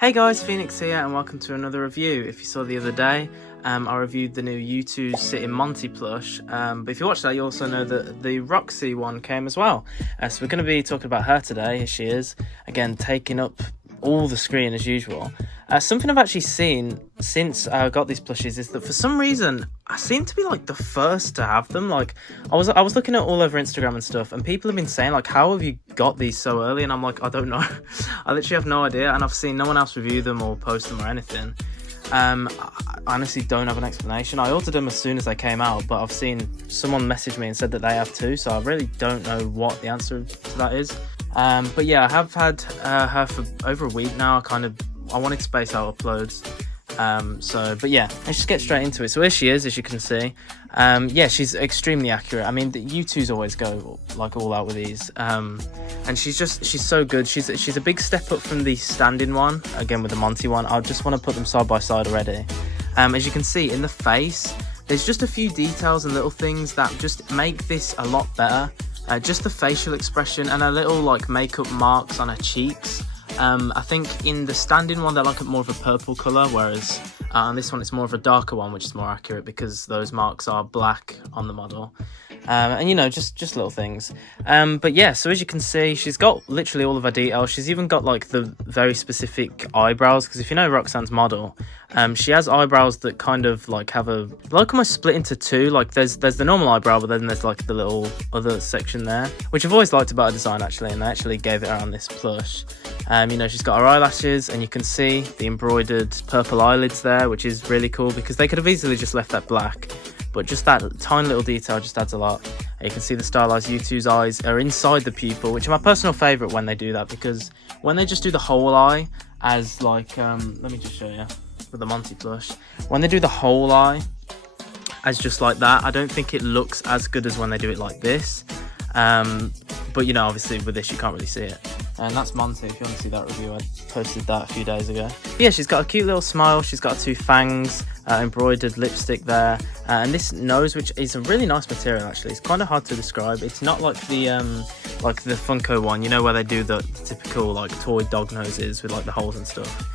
Hey guys, Phoenix here and welcome to another review. If you saw the other day, I reviewed the new YouTooz Sitting Monty plush, but if you watched that you also know that the Roxy one came as well. So we're going to be talking about her today. Here she is, again taking up all the screen as usual. Something I've actually seen since I got these plushies is that for some reason I seem to be like the first to have them. Like I was looking at all over Instagram and stuff, and people have been saying like, how have you got these so early? And I'm like, I don't know. I literally have no idea, and I've seen no one else review them or post them or anything. I honestly don't have an explanation. I ordered them as soon as they came out, but I've seen someone message me and said that they have too, so I really don't know what the answer to that is. But yeah, I have had her for over a week now. I wanted to space out uploads. But yeah, let's just get straight into it. So here she is, as you can see. Yeah, she's extremely accurate. I mean, the YouTooz always go like all out with these. And she's so good. She's a big step up from the standing one, again with the Monty one. I just want to put them side by side already. As you can see in the face, there's just a few details and little things that just make this a lot better. Just the facial expression and a little like makeup marks on her cheeks. I think in the standing one they're like more of a purple colour, whereas on this one it's more of a darker one, which is more accurate because those marks are black on the model. And you know, just little things. But yeah, so as you can see, she's got literally all of her details. She's even got like the very specific eyebrows, because if you know Roxanne's model, she has eyebrows that kind of like have a like almost split into two. Like there's the normal eyebrow, but then there's like the little other section there, which I've always liked about her design actually, and they actually gave it her on this plush. You know, she's got her eyelashes, and you can see the embroidered purple eyelids there, which is really cool because they could have easily just left that black. But just that tiny little detail just adds a lot. You can see the stylized YouTooz eyes are inside the pupil, which are my personal favourite when they do that, because when they just do the whole eye as like, let me just show you with the Monty plush. When they do the whole eye as just like that, I don't think it looks as good as when they do it like this. But you know, obviously with this you can't really see it. And that's Monty. If you want to see that review, I posted that a few days ago. But yeah, she's got a cute little smile. She's got two fangs, embroidered lipstick there, and this nose, which is a really nice material actually. It's kind of hard to describe. It's not like the Funko one, you know, where they do the typical like toy dog noses with like the holes and stuff.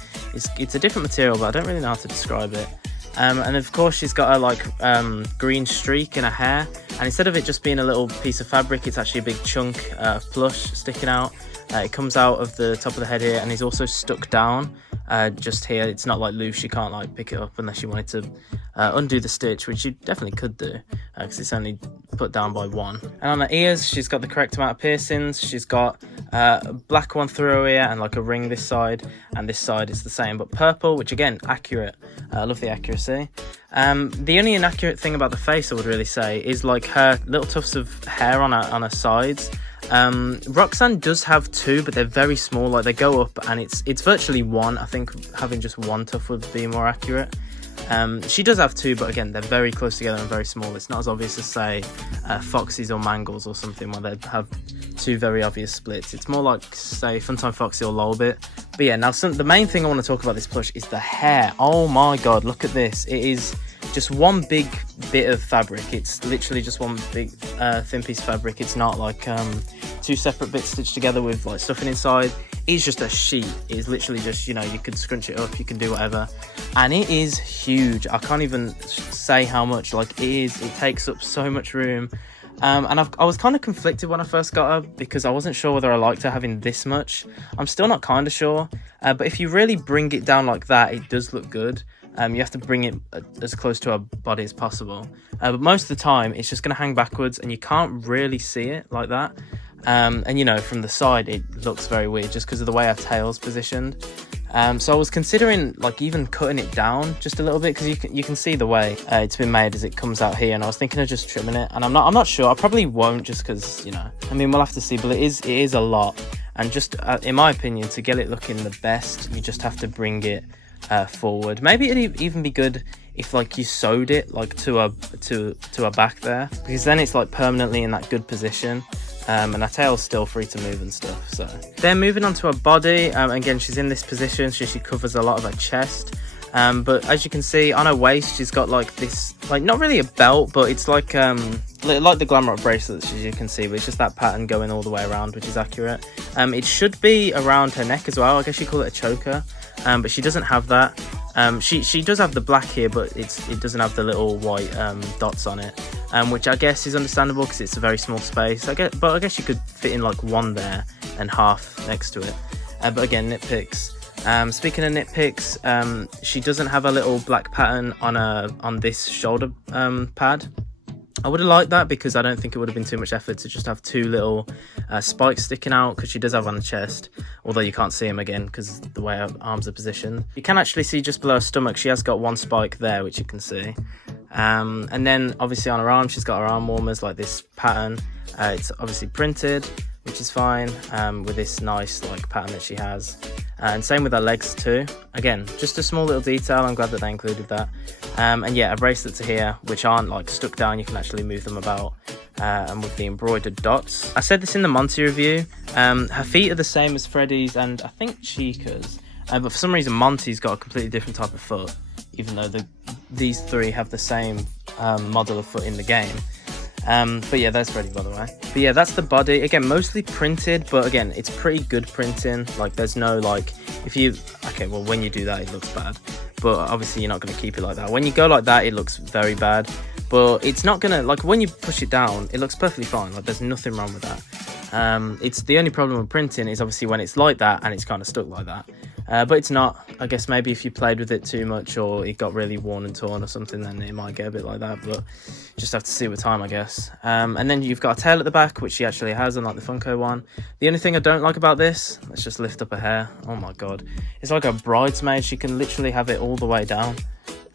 It's a different material, but I don't really know how to describe it. And of course she's got a like green streak in her hair, and instead of it just being a little piece of fabric, it's actually a big chunk of plush sticking out. It comes out of the top of the head here, and is also stuck down just here. It's not like loose, you can't like pick it up unless you wanted to undo the stitch, which you definitely could do because it's only put down by one. And on her ears, she's got the correct amount of piercings. She's got a black one through her ear and like a ring this side, and this side is the same but purple, which again, accurate. I love the accuracy. The only inaccurate thing about the face I would really say is like her little tufts of hair on her sides. Roxanne does have two, but they're very small, like they go up and it's virtually one. I think having just one tuft would be more accurate. She does have two, but again they're very close together and very small. It's not as obvious as say Foxy's or Mangle's or something where they have two very obvious splits. It's more like say Funtime Foxy or Lolbit. But yeah, now the main thing I want to talk about this plush is the hair. Oh my god, look at this. It is just one big bit of fabric. It's literally just one big thin piece of fabric. It's not like two separate bits stitched together with like stuffing inside. It's just a sheet. It's literally just, you know, you could scrunch it up, you can do whatever, and it is huge. I can't even say how much. Like it takes up so much room. And I was kind of conflicted when I first got her because I wasn't sure whether I liked her having this much. I'm still not kind of sure, but if you really bring it down like that, it does look good. You have to bring it as close to her body as possible, but most of the time it's just going to hang backwards and you can't really see it like that. And you know, from the side it looks very weird just because of the way her tail's positioned. So I was considering like even cutting it down just a little bit, because you can see the way it's been made as it comes out here, and I was thinking of just trimming it, and I'm not sure. I probably won't, just because, you know, I mean, we'll have to see, but it is a lot, and just in my opinion, to get it looking the best, you just have to bring it forward. Maybe it'd even be good if like you sewed it like to her back there, because then it's like permanently in that good position. And her tail's still free to move and stuff. So then moving on to her body, again she's in this position, so she covers a lot of her chest, but as you can see on her waist she's got like this, like not really a belt, but it's like the glamour bracelets, as you can see, but it's just that pattern going all the way around, which is accurate. It should be around her neck as well. I guess you call it a choker. but she doesn't have that. She does have the black here, but it doesn't have the little white dots on it, which I guess is understandable because it's a very small space. But I guess you could fit in like one there and half next to it. But again, nitpicks. Speaking of nitpicks, she doesn't have a little black pattern on this shoulder pad. I would have liked that because I don't think it would have been too much effort to just have two little spikes sticking out, because she does have on the chest, although you can't see them again because the way her arms are positioned. You can actually see just below her stomach she has got one spike there, which you can see. And then obviously on her arm she's got her arm warmers like this pattern. It's obviously printed, which is fine, with this nice like pattern that she has. And same with her legs too. Again, just a small little detail. I'm glad that they included that. And yeah, a bracelet to here, which aren't like stuck down. You can actually move them about. And with the embroidered dots. I said this in the Monty review. Her feet are the same as Freddy's and I think Chica's. But for some reason Monty's got a completely different type of foot, even though these three have the same model of foot in the game. But yeah, there's Freddy, by the way. But yeah, that's the body. Again, mostly printed, but again, it's pretty good printing. Like, there's no, like, okay, well, when you do that, it looks bad. But obviously, you're not going to keep it like that. When you go like that, it looks very bad. But it's not going to, like, when you push it down, it looks perfectly fine. Like, there's nothing wrong with that. It's the only problem with printing is obviously when it's like that and it's kind of stuck like that. But it's not. I guess maybe if you played with it too much or it got really worn and torn or something, then it might get a bit like that. But just have to see with time, I guess. And then you've got a tail at the back, which she actually has, unlike the Funko one. The only thing I don't like about this, let's just lift up her hair. Oh my god, it's like a bridesmaid. She can literally have it all the way down.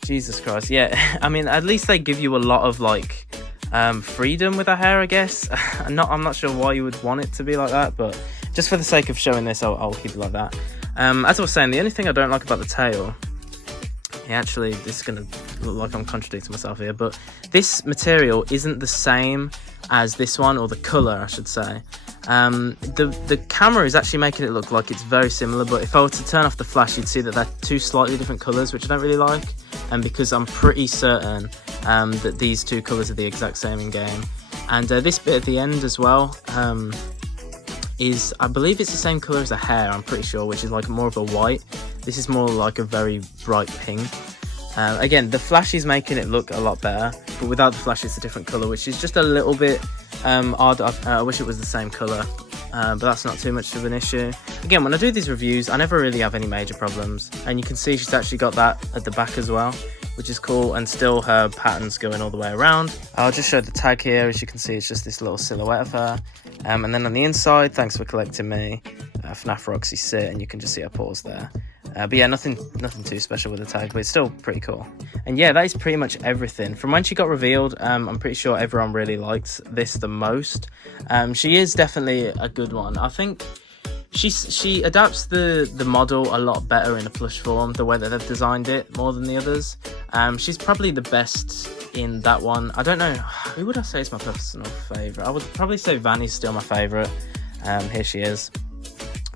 Jesus Christ. Yeah, I mean, at least they give you a lot of like freedom with her hair, I guess. I'm not sure why you would want it to be like that, but just for the sake of showing this, I'll keep it like that. As I was saying, the only thing I don't like about the tail, actually, this is going to look like I'm contradicting myself here, but this material isn't the same as this one, or the colour, I should say. The camera is actually making it look like it's very similar, but if I were to turn off the flash, you'd see that they're two slightly different colours, which I don't really like, and because I'm pretty certain that these two colours are the exact same in game. And this bit at the end as well, I believe it's the same colour as the hair, I'm pretty sure, which is like more of a white. This is more like a very bright pink. Again, the flash is making it look a lot better, but without the flash it's a different colour, which is just a little bit odd. I wish it was the same colour, but that's not too much of an issue. Again, when I do these reviews, I never really have any major problems, and you can see she's actually got that at the back as well, which is cool, and still her pattern's going all the way around. I'll just show the tag here. As you can see, it's just this little silhouette of her. And then on the inside, thanks for collecting me, FNaF Roxy sit, and you can just see her paws there. But yeah, nothing too special with the tag, but it's still pretty cool. And yeah, that is pretty much everything. From when she got revealed, I'm pretty sure everyone really liked this the most. She is definitely a good one. I think she adapts the model a lot better in a plush form, the way that they've designed it, more than the others. She's probably the best in that one. I don't know, who would I say is my personal favourite? I would probably say Vanny's still my favourite. Here she is.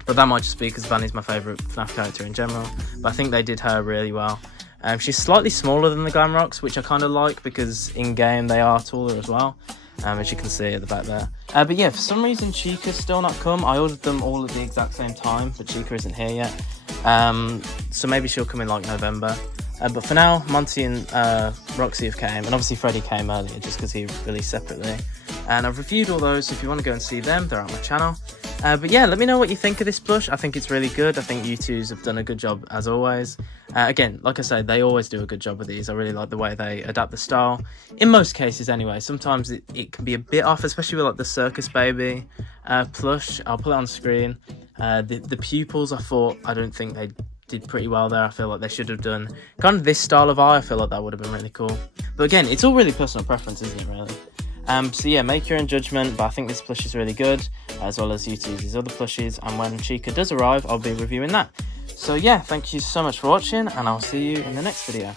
But that might just be because Vanny's my favourite FNaF character in general. But I think they did her really well. She's slightly smaller than the Glamrocks, which I kind of like because in-game they are taller as well. As you can see at the back there. But yeah, for some reason Chica's still not come. I ordered them all at the exact same time, but Chica isn't here yet. So maybe she'll come in like November. But for now, Monty and Roxy have came, and obviously Freddy came earlier just because he released separately. And I've reviewed all those, so if you want to go and see them, they're on my channel. But yeah, let me know what you think of this plush. I think it's really good. I think YouTooz have done a good job as always. Again, like I said, they always do a good job with these. I really like the way they adapt the style. In most cases anyway. Sometimes it can be a bit off, especially with like the Circus Baby plush. I'll put it on screen. The pupils, I don't think they did pretty well there. I feel like they should have done kind of this style of eye. I feel like that would have been really cool. But again, it's all really personal preference, isn't it, really? So yeah, make your own judgment, but I think this plush is really good, as well as YouTooz other plushes, and when Chica does arrive, I'll be reviewing that. So yeah, thank you so much for watching, and I'll see you in the next video.